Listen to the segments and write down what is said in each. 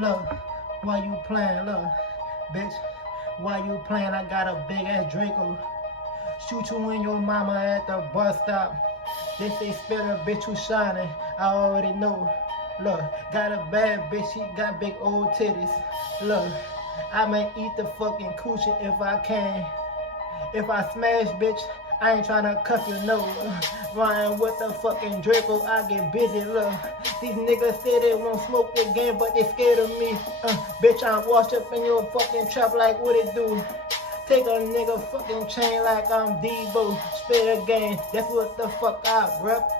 Look, why you playing? Look, bitch, why you playing? I got a big ass Draco. Shoot you and your mama at the bus stop. They say spitter, bitch, you shining. I already know. Look, got a bad bitch, she got big old titties. Look, I may eat the fucking coochie if I can. If I smash, bitch, I ain't tryna cuff your nose. Ryan with the fucking Draco, I get busy, look. These niggas say they won't smoke the game, but they scared of me. Bitch, I'm washed up in your fucking trap like what it do. Take a nigga fucking chain like I'm Debo. Spit a game, that's what the fuck I rep.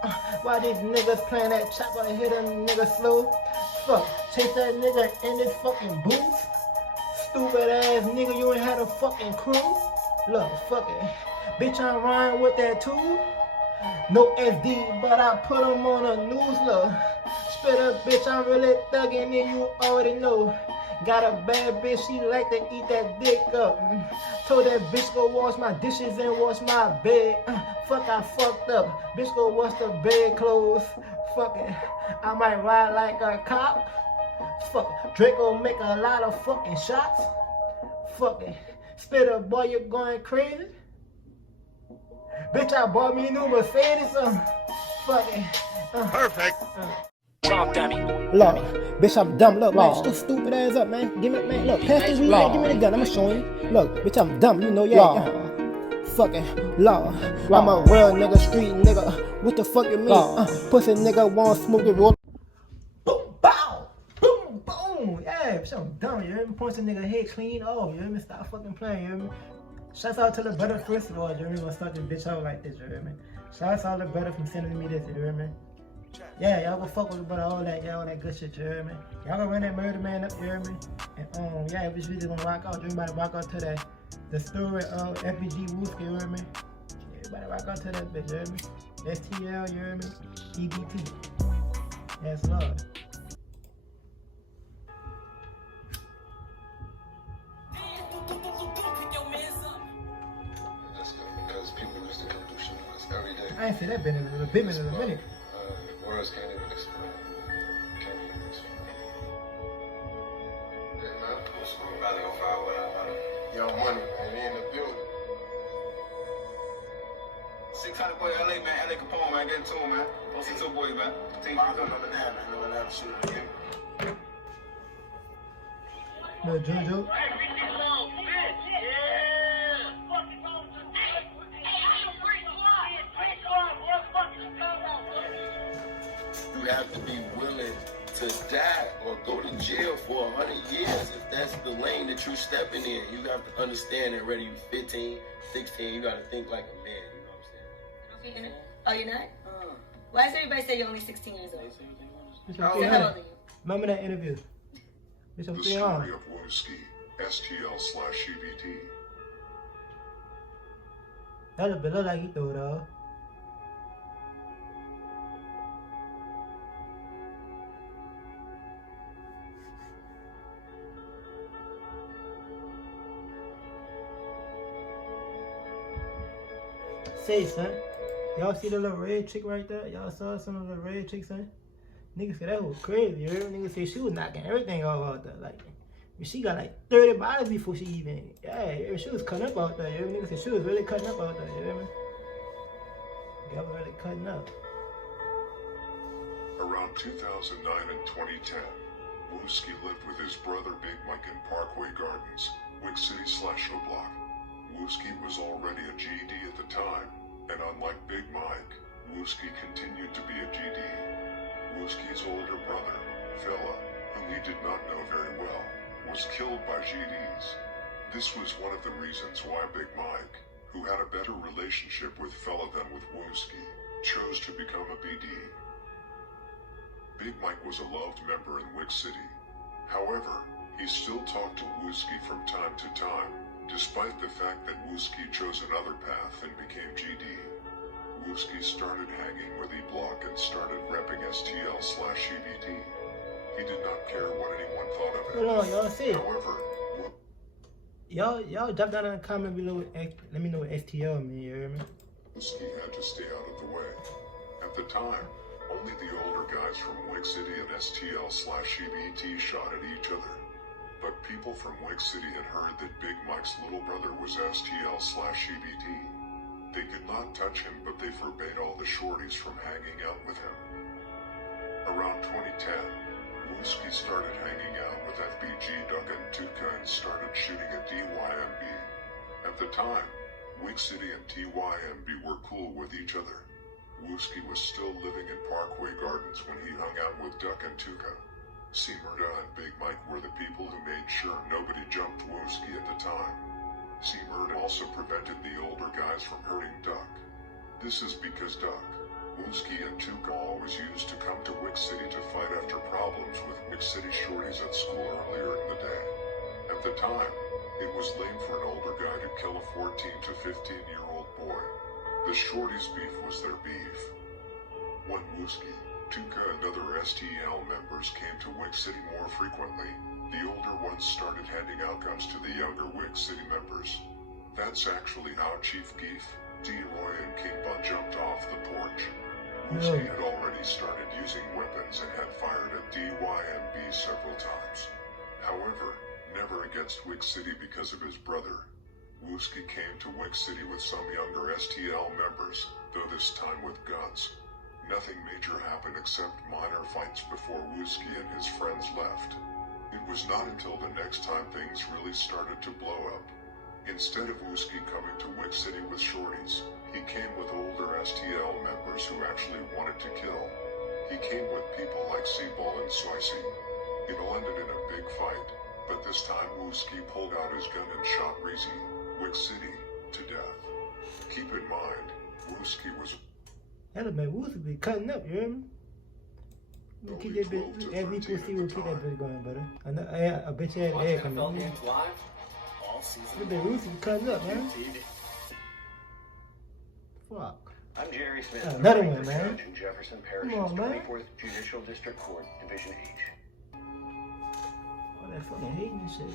Why these niggas playing that chopper and hit a nigga slow? Fuck, chase that nigga in this fucking booth. Stupid ass nigga, you ain't had a fucking crew. Look, fuck it. Bitch, I'm riding with that too. No SD, but I put them on the news, look. Spit up, bitch, I'm really thugging and you already know. Got a bad bitch, she like to eat that dick up. Told that bitch go wash my dishes and wash my bed. Fuck, I fucked up. Bitch go wash the bed clothes. Fuck it. I might ride like a cop. Fuck, Draco make a lot of fucking shots. Fuck it. Spitter, boy, you going crazy? Bitch, I bought me a new Mercedes. Fuck it. Perfect. Wrong dummy. Look, bitch, I'm dumb. Look, man, shut stupid ass up, man. Give me, man, look, pass the weed, man, give me the gun. I'ma show you. Look, bitch, I'm dumb. You know, yeah. Fucking law. I'm a real nigga, street nigga. What the fuck you mean? Pussy nigga want smoke the roll. Boom, bow. Boom, boom. Yeah, bitch, I'm dumb. You hear me? Punch a nigga head clean off. You hear me? Stop fucking playing. You hear me? Shouts out to the brother first of all. You hear me? Gonna start this bitch out like this. You hear me? Shouts out to the brother from sending me this. You hear me? Yeah, y'all go fuck with the brother, all that, all that good shit, you hear me? Y'all gonna run that murder man up, you hear me? And yeah, we just gonna rock out, everybody rock out to that, the story of FBG Wooski, you hear me? Everybody rock out to that bitch, you hear me? STL, you hear me? EBT. That's love. Because people used to come through shooting us every day. I ain't say that been in a minute. Words can't even explain. Can't even explain. Yeah, man. What's going on? Probably gonna fire with Young Money, man. He in the building. 600 boy, LA, man. LA Capone, man. Get it to him, man. Post it to boy, man. Number 9, man. Number 9 shooting again. No, Jojo. You have to be willing to die or go to jail for 100 years if that's the lane that you're stepping in. You have to understand that whether you're 15, 16, you got to think like a man, you know what I'm saying? Oh, you're not? Why does everybody say you're only 16 years old? How old are you? Remember that interview? The story of Wooski, STL/CBT. That look like he threw it off. Say, son, y'all see the little red chick right there? Y'all saw some of the red chicks, son? Niggas said that was crazy, you heard? Niggas said she was knocking everything off out there. Like, she got like 30 bodies before she even, yeah, she was cutting up out there, you heard? Niggas said she was really cutting up out there, you hear me? Y'all was really cutting up. Around 2009 and 2010, Wooski lived with his brother Big Mike in Parkway Gardens, Wick City/O'Block. Wooski was already a GD at the time, and unlike Big Mike, Wooski continued to be a GD. Wooski's older brother, Fella, whom he did not know very well, was killed by GDs. This was one of the reasons why Big Mike, who had a better relationship with Fella than with Wooski, chose to become a BD. Big Mike was a loved member in Wick City. However, he still talked to Wooski from time to time, despite the fact that Wooski chose another path and became GD. Wooski started hanging with E-Block and started repping STL/CBT. He did not care what anyone thought of it. Hold on, y'all see. However, y'all drop down in the comment below. Let me know what STL mean. You hear me? Wooski had to stay out of the way. At the time, Only the older guys from Wick City and STL/EBT shot at each other. But people from Wick City had heard that Big Mike's little brother was STL/EBT. They could not touch him, but they forbade all the shorties from hanging out with him. Around 2010, Wooski started hanging out with FBG, Duck, and Tuka and started shooting at DYMB. At the time, Wick City and TYMB were cool with each other. Wooski was still living in Parkway Gardens when he hung out with Duck and Tuka. Seamerda and Big Mike were the people who made sure nobody jumped Wooski at the time. Seamerda also prevented the older guys from hurting Duck. This is because Duck, Wooski, and Tuka always used to come to Wick City to fight after problems with Wick City shorties at school earlier in the day. At the time, it was lame for an older guy to kill a 14 to 15-year-old boy. The shorties' beef was their beef. When Wooski, Tuka, and other STL members came to Wick City more frequently, the older ones started handing out guns to the younger Wick City members. That's actually how Chief Geef, D-Roy, and King Bun jumped off the porch. Wooski had already started using weapons and had fired at DYMB several times. However, never against Wick City because of his brother. Wooski came to Wick City with some younger STL members, though this time with guns. Nothing major happened except minor fights before Wooski and his friends left. It was not until the next time things really started to blow up. Instead of Wooski coming to Wick City with shorties, he came with older STL members who actually wanted to kill. He came with people like Seaball and Soisy. It ended in a big fight, but this time Wooski pulled out his gun and shot Reezy, Wick City, to death. Keep in mind, Wooski was... That'll make Wooski be cutting up, you hear me? We'll keep that bitch, as we can see, we'll keep that bitch going, brother. I bet you had an egg coming in. Look at Wooski be cutting up, man. Fuck. I'm Jerry Smith, another one, man. Judge in Jefferson Parish's Come on, man. 24th Judicial District Court, Division H. All that fucking hating and shit.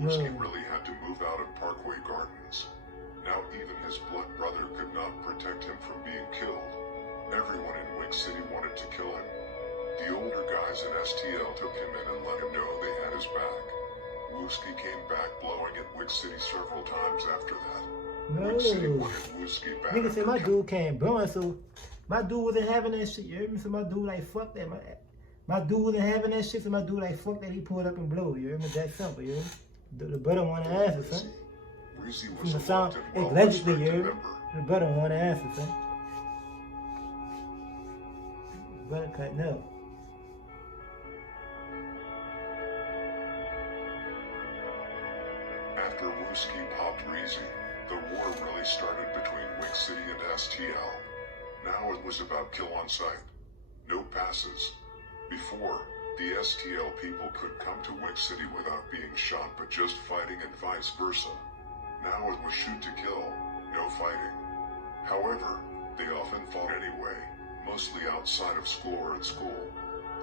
Wooski really had to move out of Parkway Gardens. Now even his blood brother could not protect him from being killed. Everyone in Wick City wanted to kill him. The older guys in STL took him in and let him know they had his back. Wooski came back blowing at Wick City several times after that. No. Wick City wanted Wooski back. Nigga said my dude came blowing, so my dude wasn't having that shit, you hear me? So my dude like, fuck that. My dude wasn't having that shit, so my dude like, fuck that, he pulled up and blew, you hear me? That's simple, you hear me? The brother want to answer, son. From the sound, allegedly, you hear me? The brother want to answer, son. The brother cutting up. After Wooski popped Reezy, the war really started between Wick City and STL. Now it was about kill on sight. No passes. Before, the STL people could come to Wick City without being shot but just fighting and vice versa. Now it was shoot to kill, no fighting. However, they often fought anyway, mostly outside of school or at school.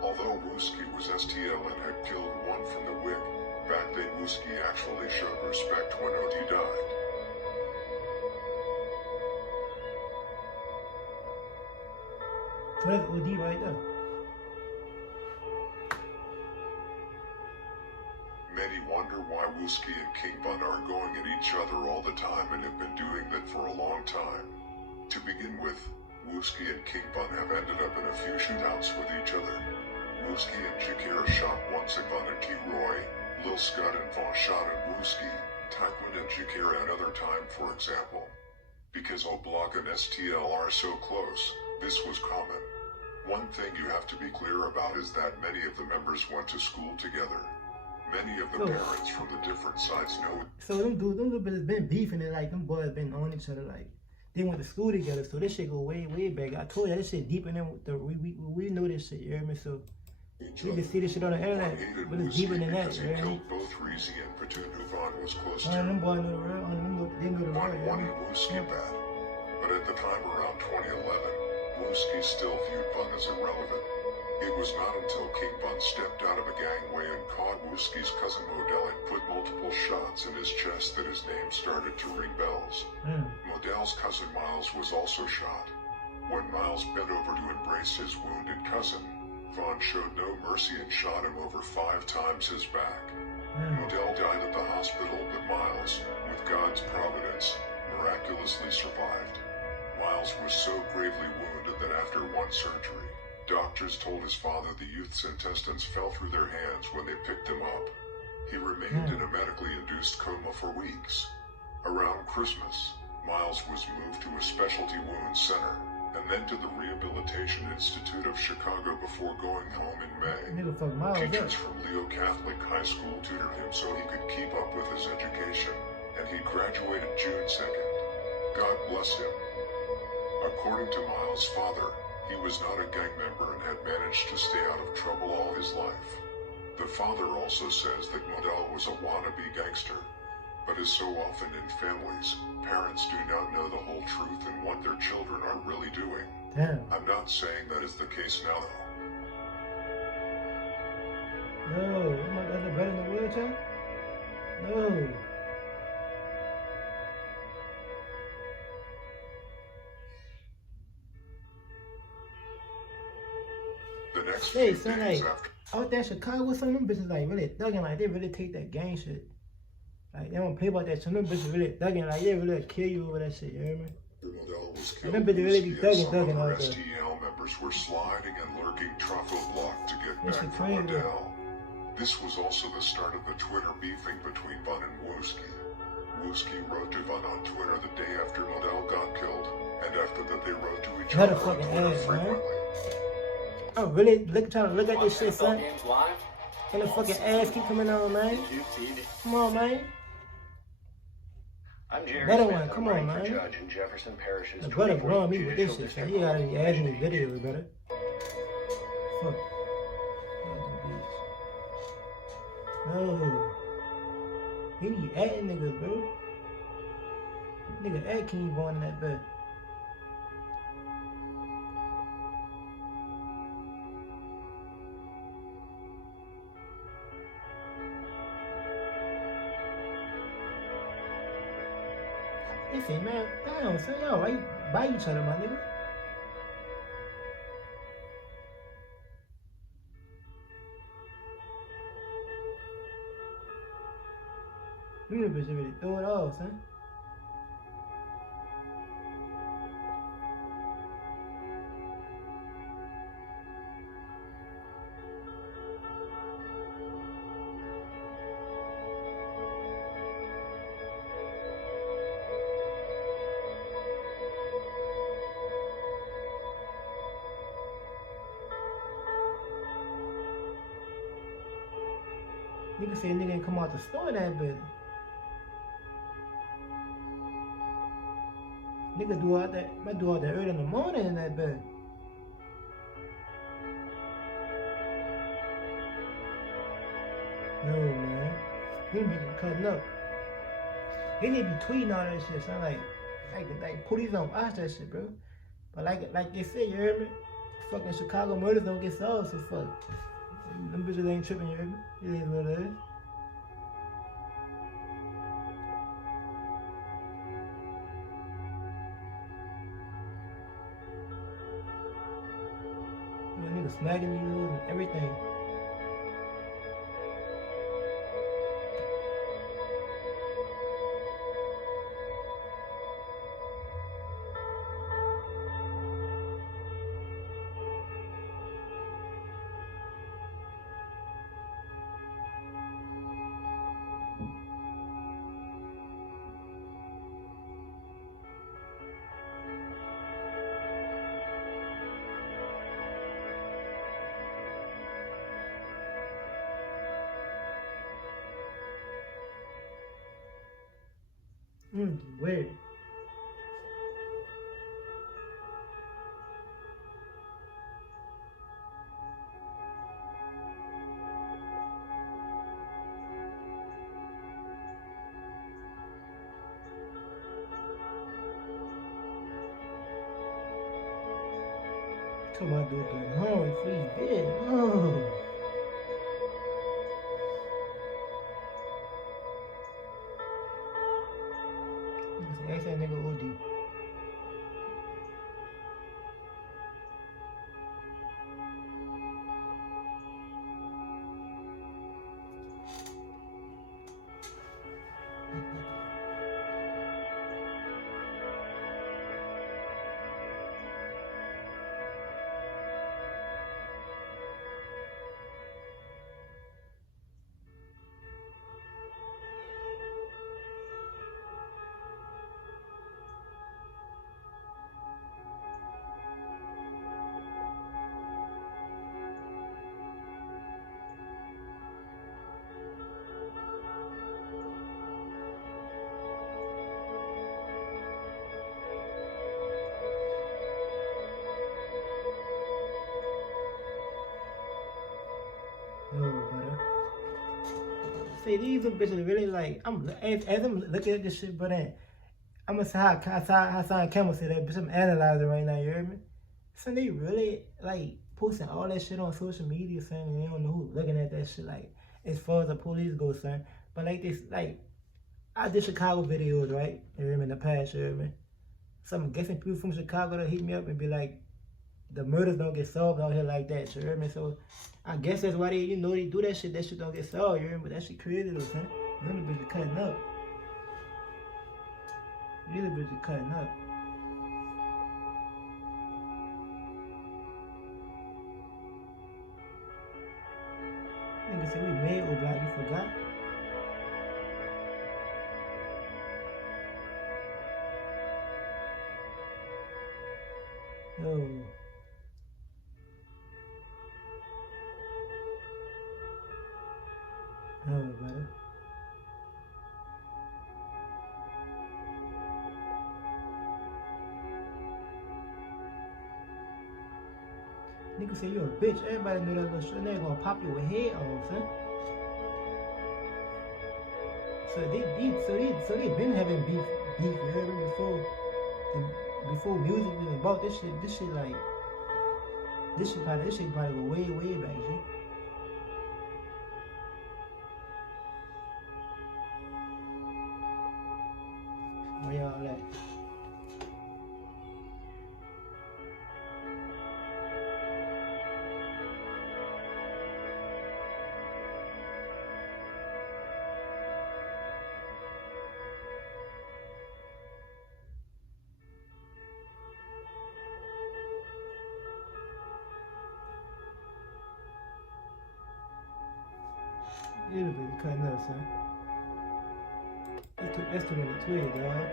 Although Wooski was STL and had killed one from the Wick, back then Wooski actually showed respect when OD died. So that's OD right there. Many wonder why Wooski and King Bun are going at each other all the time and have been doing that for a long time. To begin with, Wooski and King Bun have ended up in a few shootouts with each other. Wooski and Shakira shot once at Bun and T-Roy, Lil Scott and Vaughn shot at Wooski, Tyquin and Shakira another time, for example. Because O'Block and STL are so close, this was common. One thing you have to be clear about is that many of the members went to school together. Many of the parents from the different sides know. So them little brothers been beefing and like them boys been on each other like they went to school together. So this shit go way back. I told you this shit deeper than we know this shit. You hear me? So You can see this shit on the internet, hated but it's deeper Wooski than that, because he man. killed both Reezy and Patu, who Vaughn was close One of them to. boys know the real, one of them they know the Vaughn real, wanted yeah. Wooski bad, but at the time around 2011, Wooski still viewed Vaughn as irrelevant. It was not until King Von stepped out of a gangway and caught Wooski's cousin Modell and put multiple shots in his chest that his name started to ring bells. Modell's cousin Miles was also shot. When Miles bent over to embrace his wounded cousin, Vaughn showed no mercy and shot him over 5 times his back. Modell died at the hospital, but Miles, with God's providence, miraculously survived. Miles was so gravely wounded that after one surgery, doctors told his father the youth's intestines fell through their hands when they picked him up. He remained in a medically induced coma for weeks. Around Christmas, Miles was moved to a specialty wounds center and then to the Rehabilitation Institute of Chicago before going home in May. Nigga fuck Miles up. Teachers from Leo Catholic High School tutored him so he could keep up with his education, and he graduated June 2nd. God bless him. According to Miles' father, he was not a gang member and had managed to stay out of trouble all his life. The father also says that Modell was a wannabe gangster. But as so often in families, parents do not know the whole truth and what their children are really doing. Damn. I'm not saying that is the case now, though. No, am I got the better in the wheelchair? No. The next Hey, few son, days like, after out there in Chicago, some of them bitches like really thugging, like they really take that gang shit. Like they don't play about that. Some of them bitches really thugging, like they really kill you over that shit. You hear me? Modell was And killed, them bitches really be Wooski and thugging, some thugging other out there. STL members were sliding and lurking Truffle Block to get That's back crazy. from Modell. This was also the start of the Twitter beefing between Vaughn and Wooski. Wooski wrote to Vaughn on Twitter the day after Modell got killed, and after that they wrote to each What a other on fucking Twitter ass, man. frequently. I'm really trying to look at this shit, son. And the fucking ass keep coming on, man. Come on, man. I'm Jerry Better Smith. one, I'm come on, running for man. judge in Jefferson Parish's The brother 24th blowing me with this Judicial shit, son. District You gotta Court, be adding Division these H. videos, brother. Fuck. No. He be adding niggas, bro. Nigga add King Von in that bed. They say, man, damn, son, y'all right by each other, my nigga. Them bitches really throw it off, son. Nigga say nigga ain't come out the store that bit. Nigga do all that, might do all that early in the morning in that bed. No, man. Them bitches cutting up. They need to be tweeting all that shit, son. Like police don't watch that shit, bro. But like they say, you hear me? Fucking Chicago murders don't get solved, so fuck. Them bitches ain't tripping, you hear me? It is what it is. You know, niggas smacking you and everything. Weird. Come on, do it home free bed. Oh. Ask that nigga OD. No, brother. See, these are bitches really like, as I'm looking at this shit, brother, I'm gonna say how Hassan Campbell said that, bitch, I'm analyzing right now, you heard me? So they really, like, posting all that shit on social media, son, and they don't know who's looking at that shit, like, as far as the police go, son. But, like, this, like, I did Chicago videos, right? You hear me, in the past, you hear me? So I'm guessing people from Chicago that hit me up and be like, the murders don't get solved out here like that, you hear me? So I guess that's why they, you know, they do that shit don't get solved, you hear me? But that shit crazy though, son. Them bitches cutting up. These bitches cutting up. Nigga said we made O'Block, you forgot? No. No, brother. Nigga say you a bitch. Everybody knew that little shit. Nigga gonna pop your head off, son. So they been having beef, you heard me, before music was about this shit. This shit probably go way back, G. Where y'all at? You been cutting up, son. That's too many twigs, dog.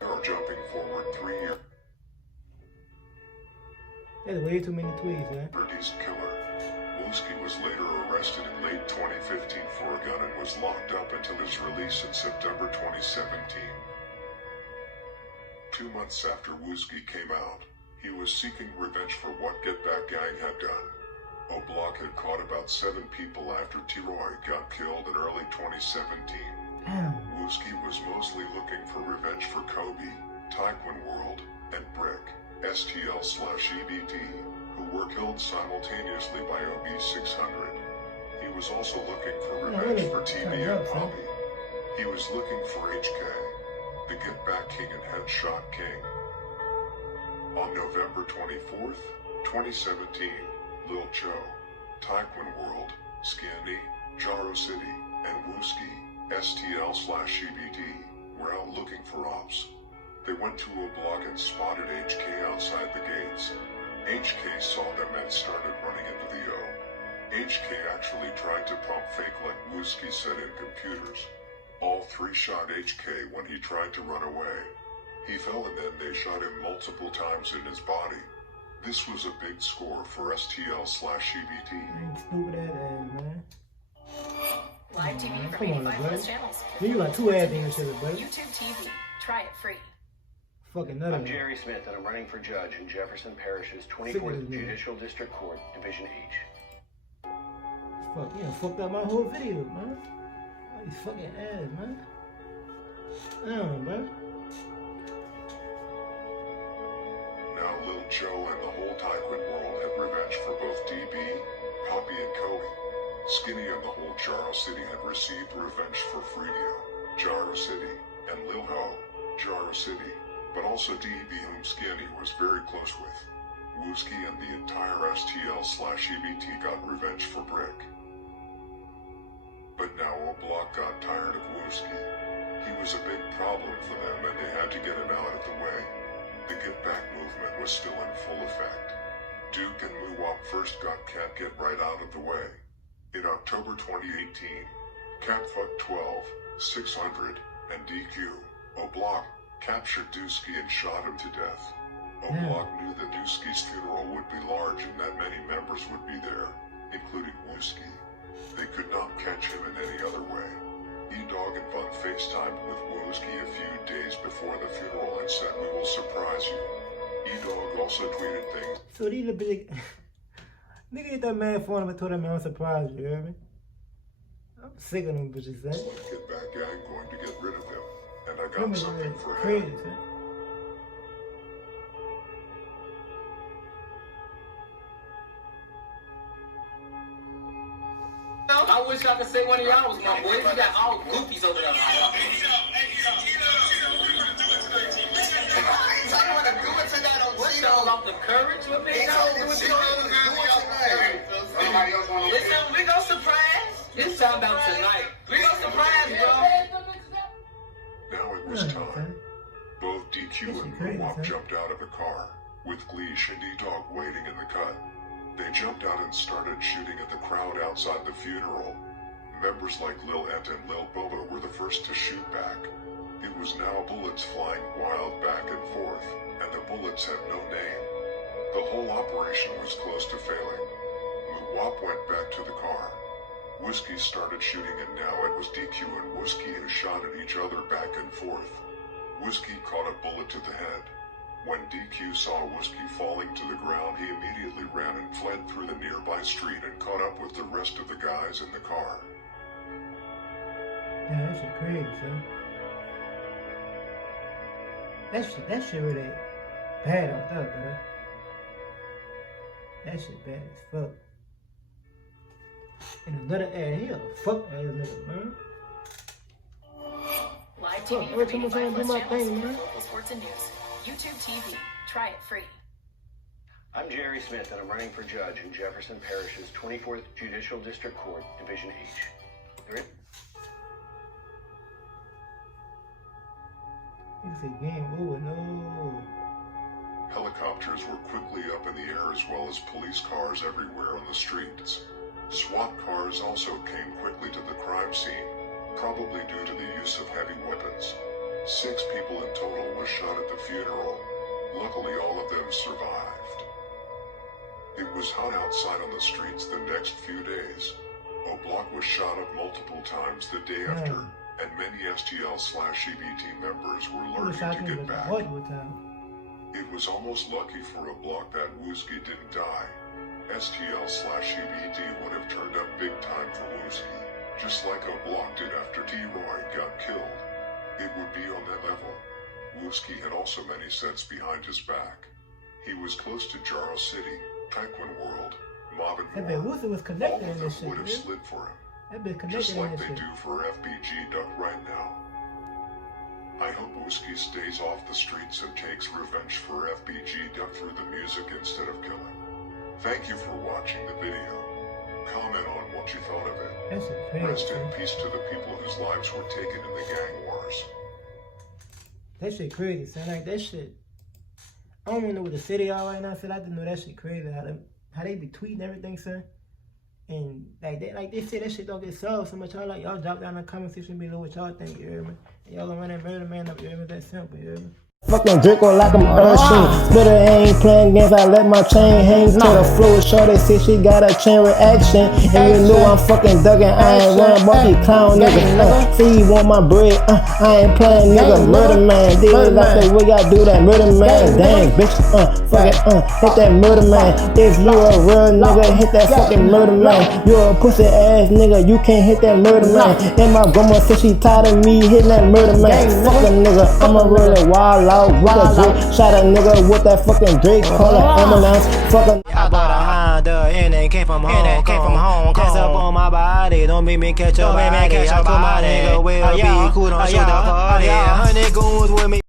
Now jumping forward 3 years. That's way too many twigs, man. Birdie's killer. Wooski was later arrested in late 2015 for a gun and was locked up until his release in September 2017. 2 months after Wooski came out, he was seeking revenge for what Get Back Gang had done. O'Block had caught about 7 people after Chiraq got killed in early 2017. Wooski was mostly looking for revenge for Kobe, Taekwon World, and Brick, STL/EBT, who were killed simultaneously by OB600. He was also looking for revenge for TV and Bobby. He was looking for HK, the Get Back King and Headshot King. On November 24th, 2017, Lil Joe, Taekwon World, Skinny, Jaro City, and Wooski, STL/EBT, were out looking for ops. They went to O'Block and spotted HK outside the gates. HK saw them and started running into the O. HK actually tried to pump fake like Wooski said in computers. All 3 shot HK when he tried to run away. He fell and then they shot him multiple times in his body. This was a big score for STL/EBT. Stupid ass, man. Live TV from Come on, 85 bro. plus channels. You got 2 ass in shit, bro. YouTube TV. Try it free. Fucking nut I'm of it. Jerry Smith, and I'm running for judge in Jefferson Parish's 24th Judicial District Court, Division H. Fuck, you done fucked up my whole video, man. All these fucking ass, man. Damn, bro. Now Lil Joe and the whole Taekwon world had revenge for both DB, Poppy, and Kobe. Skinny and the whole Jaro City had received revenge for Fredio, Jaro City, and Lil Ho, Jaro City, but also DB whom Skinny was very close with. Wooski and the entire STL/EBT got revenge for Brick. But now O'Block got tired of Wooski. He was a big problem for them and they had to get him out of the way. The Get Back movement was still in full effect. Duke and Muwop first got Cant Get Right out of the way. In October 2018, Cant fucked 12, 600, and DQ. O'Block captured Dusky and shot him to death. O'Block knew that Dusky's funeral would be large and that many members would be there, including Wooski. They could not catch him in any other way. E-Dog and Bun FaceTimed with Wooski a few days before the funeral and said, "We will surprise you." E-Dog also tweeted things. So these are big. Nigga hit that man phone and told that man I'm surprised, you hear me? I'm sick of them bitches, man. Like Get Back gang going to get rid of him, and I got something for him. Crazy, man. I wish I could say one of y'all was my boys. You got all goofies over there. Off the courage, what they Listen, we gonna surprise. This time about tonight. We gonna surprise, bro. Now it was time. Both DQ and Muwop jumped out of the car, with Gleesh and E-Dog waiting in the cut. They jumped out and started shooting at the crowd outside the funeral. Members like Lil Ent and Lil Boba were the first to shoot back. It was now bullets flying wild back and forth, and the bullets had no name. The whole operation was close to failing. Muwop went back to the car. Wooski started shooting and now it was DQ and Wooski who shot at each other back and forth. Wooski caught a bullet to the head. When DQ saw Wooski falling to the ground, he immediately ran and fled through the nearby street and caught up with the rest of the guys in the car. Yeah, that shit crazy, son. That shit really bad off up, bro. That shit bad as fuck. And another ad, he a fuck ass nigga, man. Live TV Every time I'm for trying to do my thing, man. local sports and news. YouTube TV. Try it free. I'm Jerry Smith, and I'm running for judge in Jefferson Parish's 24th Judicial District Court, Division H. There He said game over, no. Helicopters were quickly up in the air as well as police cars everywhere on the streets. SWAT cars also came quickly to the crime scene, probably due to the use of heavy weapons. 6 people in total were shot at the funeral. Luckily, all of them survived. It was hot outside on the streets the next few days. O'Block was shot up multiple times the day after, and many STL/EBT members were lurking to get back. It was almost lucky for O'Block that Wooski didn't die. STL/EBT would have turned up big time for Wooski, just like O'Block did after D-Roy got killed. It would be on that level. Wooski had also many sets behind his back. He was close to Jaro City, Taekwon World, Mob and That more. Wooski was connected All in of this them would shit, have man. slid for him, That bitch connected just in like this they shit. do for FBG Duck right now. I hope Wooski stays off the streets and takes revenge for FBG Duck through the music instead of killing. Thank you for watching the video. Comment on what you thought of it. That shit crazy, Rest in man. peace to the people whose lives were taken in the gang wars. That shit crazy, son. Like that shit. I don't even know what the city are right now, son. I just know that shit crazy. How they be tweeting everything, son. And like they say that shit don't get solved so much. Y'all drop down in the comment section below what y'all think, you hear me? And y'all gonna run that murder man up, you hear me? That simple, you hear me? Fucking Draco like I'm Ursula. Splitter ain't playing games, I let my chain hang to the floor. Shorty say she got a chain reaction. And you know I'm fucking ducking, I ain't one bulky clown nigga. See you want my bread, I ain't playing nigga. Murder man, they was like we gotta do that murder man. Damn bitch, fuck it, hit that murder man. If you a real nigga, hit that fucking murder man. You a pussy ass nigga, you can't hit that murder man. And my grandma said she tired of me hitting that murder man. Fuck a nigga, I'm a really wild out with a Drake. Shot a nigga with that fucking Drake. Call an ambulance. Fuck a. I bought a Honda and it came from home. Test up on my body. Don't make me catch a body. I told my nigga we'll be cool. Don't shoot the party. 100 goons with me.